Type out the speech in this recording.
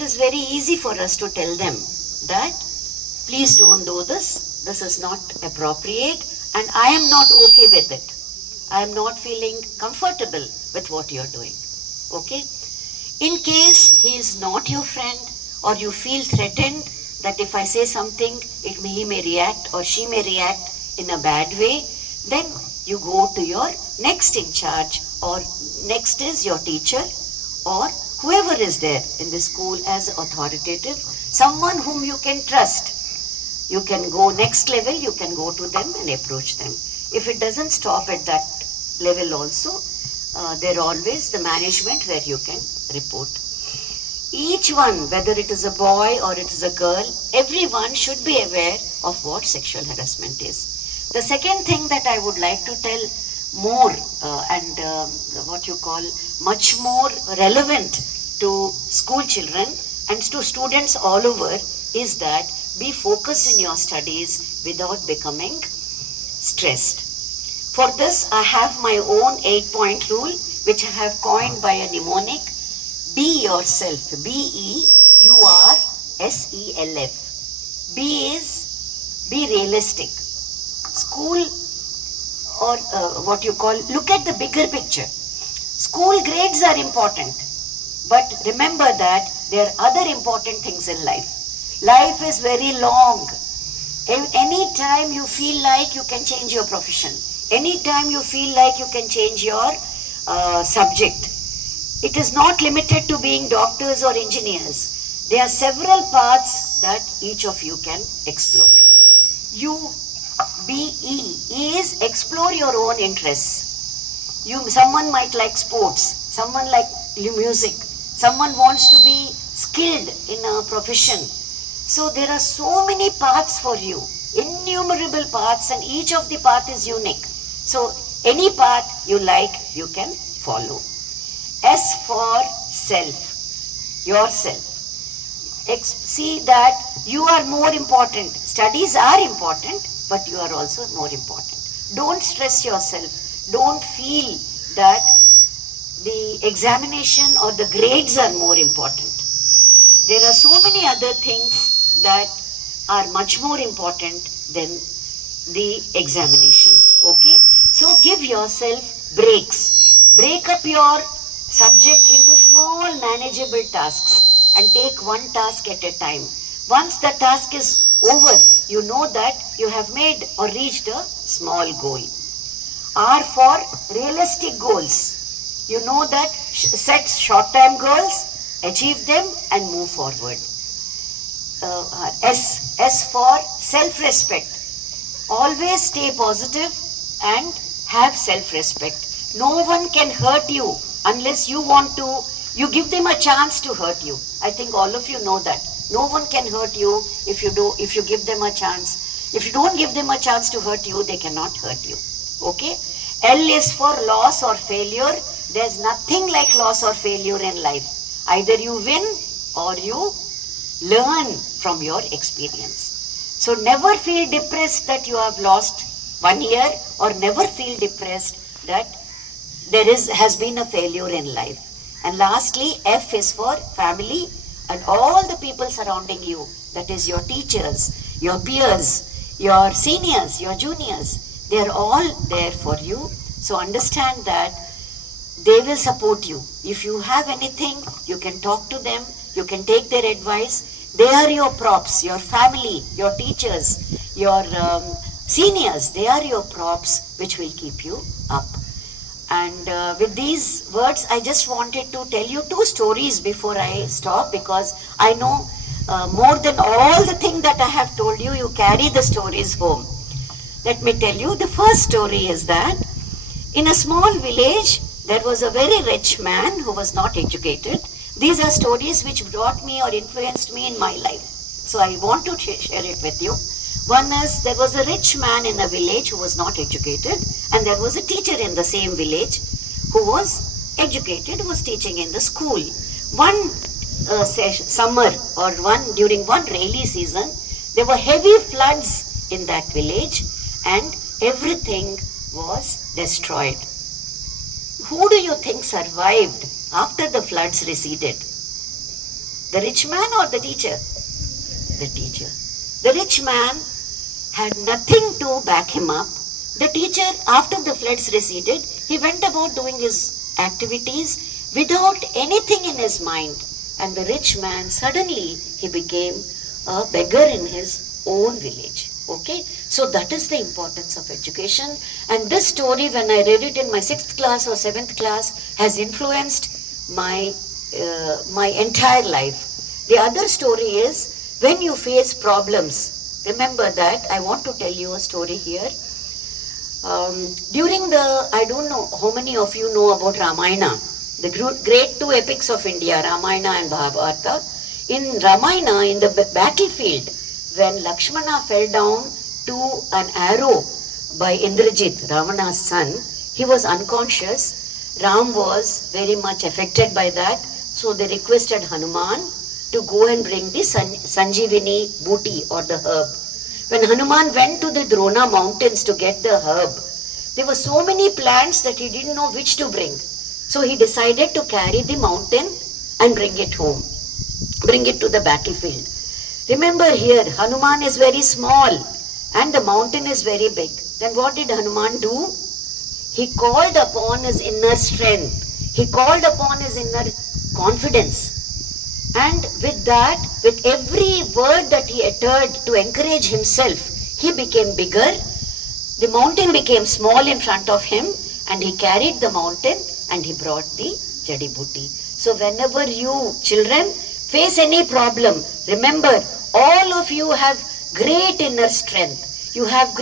it is very easy for us to tell them that please don't do this, this is not appropriate, and I am not okay with it. I am not feeling comfortable with what you are doing. Okay? In case he is not your friend, or you feel threatened that if I say something, he may react or she may react in a bad way, then you go to your next in charge, or next is your teacher, or whoever is there in the school as authoritative, someone whom you can trust. You can go next level, you can go to them and approach them. If it doesn't stop at that level also, there are always the management where you can report. Each one, whether it is a boy or it is a girl, everyone should be aware of what sexual harassment is. The second thing that I would like to tell more what you call much more relevant to school children and to students all over is that be focused in your studies without becoming stressed. For this, I have my own 8-point rule, which I have coined by a mnemonic. Be yourself. B-E-U-R-S-E-L-F. B is be realistic. School or what you call, look at the bigger picture. School grades are important, but remember that there are other important things in life. Life is very long. Any time you feel like you can change your profession, any time you feel like you can change your subject. It is not limited to being doctors or engineers. There are several paths that each of you can explore. E is explore your own interests. Someone might like sports, someone like music, someone wants to be skilled in a profession. So there are so many paths for you, innumerable paths, and each of the path is unique. So any path you like, you can follow. S for self, yourself. See that you are more important. Studies are important, but you are also more important. Don't stress yourself. Don't feel that the examination or the grades are more important. There are so many other things that are much more important than the examination. Okay? So give yourself breaks. Break up your subject into small manageable tasks and take one task at a time. Once the task is over, you know that you have made or reached a small goal. R for realistic goals. You know that set short-term goals, achieve them and move forward. S for self-respect. Always stay positive and have self-respect. No one can hurt you unless you give them a chance to hurt you. I think all of you know that. No one can hurt you if you give them a chance. If you don't give them a chance to hurt you, they cannot hurt you. Okay? L is for loss or failure. There's nothing like loss or failure in life. Either you win or you learn from your experience. So never feel depressed that you have lost 1 year, or never feel depressed that there has been a failure in life. And lastly, F is for family and all the people surrounding you. That is your teachers, your peers, your seniors, your juniors. They are all there for you. So understand that they will support you. If you have anything, you can talk to them, you can take their advice. They are your props, your family, your teachers, your seniors. They are your props which will keep you up. And with these words, I just wanted to tell you 2 stories before I stop, because I know more than all the things that I have told you, you carry the stories home. Let me tell you, the first story is that in a small village, there was a very rich man who was not educated. These are stories which brought me or influenced me in my life. So I want to share it with you. One is, there was a rich man in a village who was not educated, and there was a teacher in the same village who was educated, who was teaching in the school. One summer or during one rainy season, there were heavy floods in that village and everything was destroyed. Who do you think survived after the floods receded? The rich man or the teacher? The teacher. The rich man had nothing to back him up. The teacher, after the floods receded, he went about doing his activities without anything in his mind. And the rich man, suddenly, he became a beggar in his own village. Okay? So that is the importance of education. And this story, when I read it in my 6th class or 7th class, has influenced my entire life. The other story is, when you face problems, remember that. I want to tell you a story here. During I don't know how many of you know about Ramayana, the great two epics of India, Ramayana and Mahabharata. In Ramayana, in the battlefield, when Lakshmana fell down to an arrow by Indrajit, Ravana's son, he was unconscious. Ram was very much affected by that. So they requested Hanuman to go and bring the Sanjeevani booty or the herb. When Hanuman went to the Drona mountains to get the herb, there were so many plants that he didn't know which to bring. So he decided to carry the mountain and bring it home, bring it to the battlefield. Remember here, Hanuman is very small and the mountain is very big. Then what did Hanuman do? He called upon his inner strength. He called upon his inner confidence. And with that, with every word that he uttered to encourage himself, he became bigger. The mountain became small in front of him, and he carried the mountain and he brought the Jadi Booty. So whenever you children face any problem, remember, all of you have great inner strength. You have great